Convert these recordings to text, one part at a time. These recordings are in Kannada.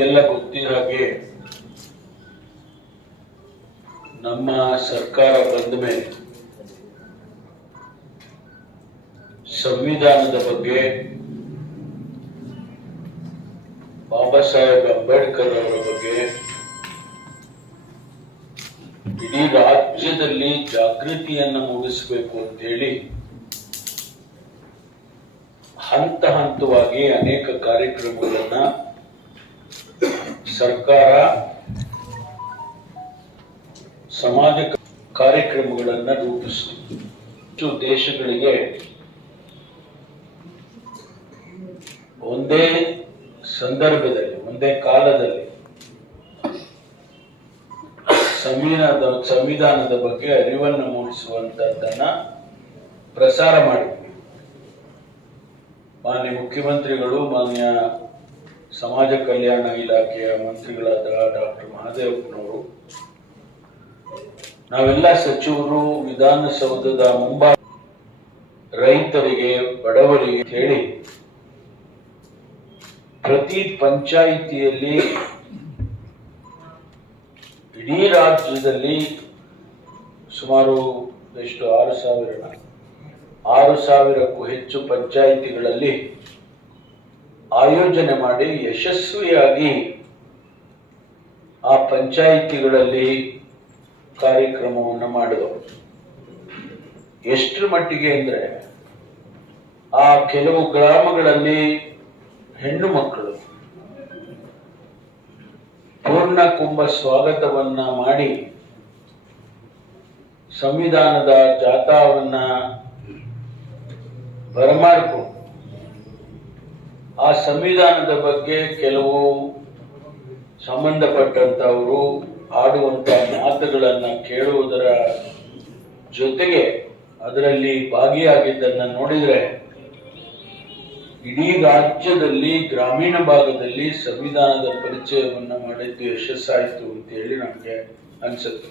ತಮಗೆಲ್ಲ ಗೊತ್ತಿರೋ ಹಾಗೆ ನಮ್ಮ ಸರ್ಕಾರ ಬಂದ ಮೇಲೆ ಸಂವಿಧಾನದ ಬಗ್ಗೆ ಬಾಬಾ ಸಾಹೇಬ್ ಅಂಬೇಡ್ಕರ್ ಅವರ ಬಗ್ಗೆ ಇಡೀ ರಾಜ್ಯದಲ್ಲಿ ಜಾಗೃತಿಯನ್ನು ಮೂಡಿಸಬೇಕು ಅಂತ ಹೇಳಿ ಹಂತ ಹಂತವಾಗಿ ಅನೇಕ ಕಾರ್ಯಕ್ರಮಗಳನ್ನ ಸರ್ಕಾರ ಸಮಾಜ ಕಾರ್ಯಕ್ರಮಗಳನ್ನ ರೂಪಿಸಿತು. ದೇಶಗಳಿಗೆ ಒಂದೇ ಸಂದರ್ಭದಲ್ಲಿ ಒಂದೇ ಕಾಲದಲ್ಲಿ ಸಂವಿಧಾನದ ಬಗ್ಗೆ ಅರಿವನ್ನು ಮೂಡಿಸುವಂತದ್ದನ್ನ ಪ್ರಸಾರ ಮಾಡಿದ್ವಿ. ಮಾನ್ಯ ಮುಖ್ಯಮಂತ್ರಿಗಳು, ಮಾನ್ಯ ಸಮಾಜ ಕಲ್ಯಾಣ ಇಲಾಖೆಯ ಮಂತ್ರಿಗಳಾದ ಡಾಕ್ಟರ್ ಮಹದೇವಪ್ಪನವರು, ನಾವೆಲ್ಲ ಸಚಿವರು ವಿಧಾನಸೌಧದ ಮುಂಭಾಗ ರೈತರಿಗೆ, ಬಡವರಿಗೆ ಹೇಳಿ ಪ್ರತಿ ಪಂಚಾಯಿತಿಯಲ್ಲಿ ಇಡೀ ರಾಜ್ಯದಲ್ಲಿ ಸುಮಾರು ಎಷ್ಟು 6,000ಕ್ಕೂ ಹೆಚ್ಚು ಪಂಚಾಯಿತಿಗಳಲ್ಲಿ ಆಯೋಜನೆ ಮಾಡಿ ಯಶಸ್ವಿಯಾಗಿ ಆ ಪಂಚಾಯಿತಿಗಳಲ್ಲಿ ಕಾರ್ಯಕ್ರಮವನ್ನು ಮಾಡಿದವರು. ಎಷ್ಟರ ಮಟ್ಟಿಗೆ ಅಂದ್ರೆ ಆ ಕೆಲವು ಗ್ರಾಮಗಳಲ್ಲಿ ಹೆಣ್ಣು ಮಕ್ಕಳು ಪೂರ್ಣ ಕುಂಭ ಸ್ವಾಗತವನ್ನ ಮಾಡಿ ಸಂವಿಧಾನದ ಜಾಥಾವನ್ನ ಬರಮಾಡಿಕೊಂಡು ಆ ಸಂವಿಧಾನದ ಬಗ್ಗೆ ಕೆಲವು ಸಂಬಂಧಪಟ್ಟಂತವರು ಆಡುವಂತ ಮಾತುಗಳನ್ನ ಕೇಳುವುದರ ಜೊತೆಗೆ ಅದರಲ್ಲಿ ಭಾಗಿಯಾಗಿದ್ದನ್ನ ನೋಡಿದ್ರೆ ಇಡೀ ರಾಜ್ಯದಲ್ಲಿ ಗ್ರಾಮೀಣ ಭಾಗದಲ್ಲಿ ಸಂವಿಧಾನದ ಪರಿಚಯವನ್ನ ಮಾಡಿದ್ದು ಯಶಸ್ಸಾಯಿತು ಅಂತ ಹೇಳಿ ನಮಗೆ ಅನ್ಸುತ್ತೆ.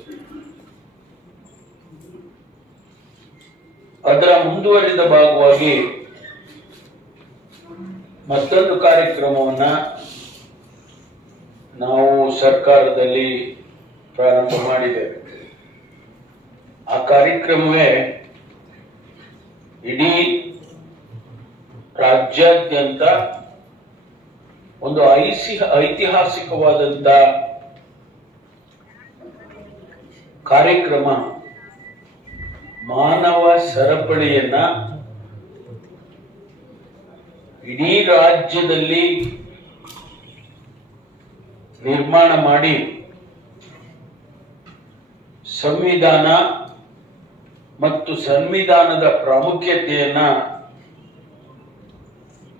ಅದರ ಮುಂದುವರಿದ ಭಾಗವಾಗಿ ಮತ್ತೊಂದು ಕಾರ್ಯಕ್ರಮವನ್ನ ನಾವು ಸರ್ಕಾರದಲ್ಲಿ ಪ್ರಾರಂಭ ಮಾಡಿದ್ದೇವೆ. ಆ ಕಾರ್ಯಕ್ರಮವೇ ಇಡೀ ರಾಜ್ಯಾದ್ಯಂತ ಒಂದು ಐತಿಹಾಸಿಕವಾದಂತ ಕಾರ್ಯಕ್ರಮ, ಮಾನವ ಸರಪಳಿಯನ್ನ ಇಡೀ ರಾಜ್ಯದಲ್ಲಿ ನಿರ್ಮಾಣ ಮಾಡಿ ಸಂವಿಧಾನ ಮತ್ತು ಸಂವಿಧಾನದ ಪ್ರಾಮುಖ್ಯತೆಯನ್ನ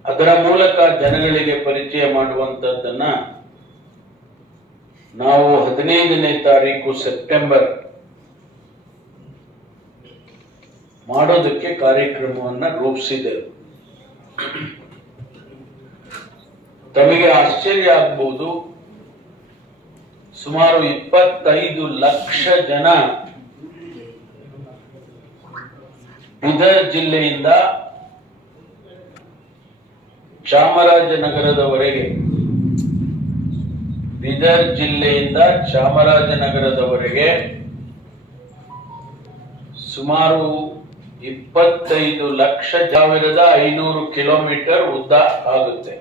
ಅದರ ಮೂಲಕ ಜನಗಳಿಗೆ ಪರಿಚಯ ಮಾಡುವಂತದ್ದನ್ನ ನಾವು 15ನೇ ತಾರೀಕು ಸೆಪ್ಟೆಂಬರ್ ಮಾಡೋದಕ್ಕೆ ಕಾರ್ಯಕ್ರಮವನ್ನ ರೂಪಿಸಿದೆವು. ತಮಗೆ ಆಶ್ಚರ್ಯ ಆಗಬಹುದು, ಸುಮಾರು 25 ಲಕ್ಷ ಜನ ಬೀದರ್ ಜಿಲ್ಲೆಯಿಂದ ಚಾಮರಾಜನಗರದವರೆಗೆ, ಬೀದರ್ ಜಿಲ್ಲೆಯಿಂದ ಚಾಮರಾಜನಗರದವರೆಗೆ ಸುಮಾರು 25,500 ಕಿಲೋಮೀಟರ್ ಉದ್ದ ಆಗುತ್ತೆ.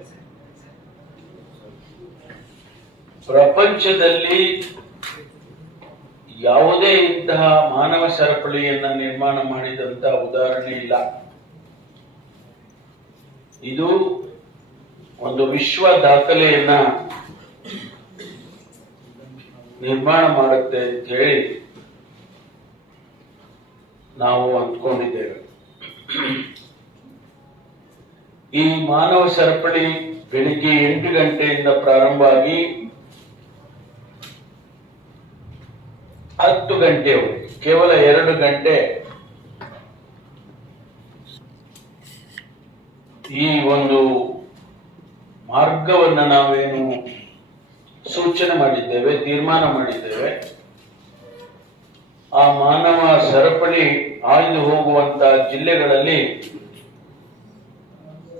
ಪ್ರಪಂಚದಲ್ಲಿ ಯಾವುದೇ ಇಂತಹ ಮಾನವ ಸರಪಳಿಯನ್ನ ನಿರ್ಮಾಣ ಮಾಡಿದಂತ ಉದಾಹರಣೆ ಇಲ್ಲ. ಇದು ಒಂದು ವಿಶ್ವ ದಾಖಲೆಯನ್ನ ನಿರ್ಮಾಣ ಮಾಡುತ್ತೆ ಅಂತ ಹೇಳಿ ನಾವು ಅಂದ್ಕೊಂಡಿದ್ದೇವೆ. ಈ ಮಾನವ ಸರಪಳಿ ಬೆಳಿಗ್ಗೆ 8 ಗಂಟೆಯಿಂದ ಪ್ರಾರಂಭ ಆಗಿ 10 ಗಂಟೆವರೆಗೆ, ಕೇವಲ 2 ಗಂಟೆ ಈ ಒಂದು ಮಾರ್ಗವನ್ನ ನಾವೇನು ಸೂಚನೆ ಮಾಡಿದ್ದೇವೆ, ತೀರ್ಮಾನ ಮಾಡಿದ್ದೇವೆ, ಆ ಮಾನವ ಸರಪಳಿ ಹಾಯ್ದು ಹೋಗುವಂತ ಜಿಲ್ಲೆಗಳಲ್ಲಿ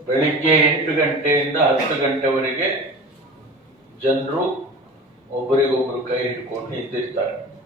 ಬೆಳಿಗ್ಗೆ 8 ಗಂಟೆಯಿಂದ 10 ಗಂಟೆವರೆಗೆ ಜನರು ಒಬ್ಬರಿಗೊಬ್ಬರು ಕೈ ಹಿಡ್ಕೊಂಡು ನಿಂತಿರ್ತಾರೆ.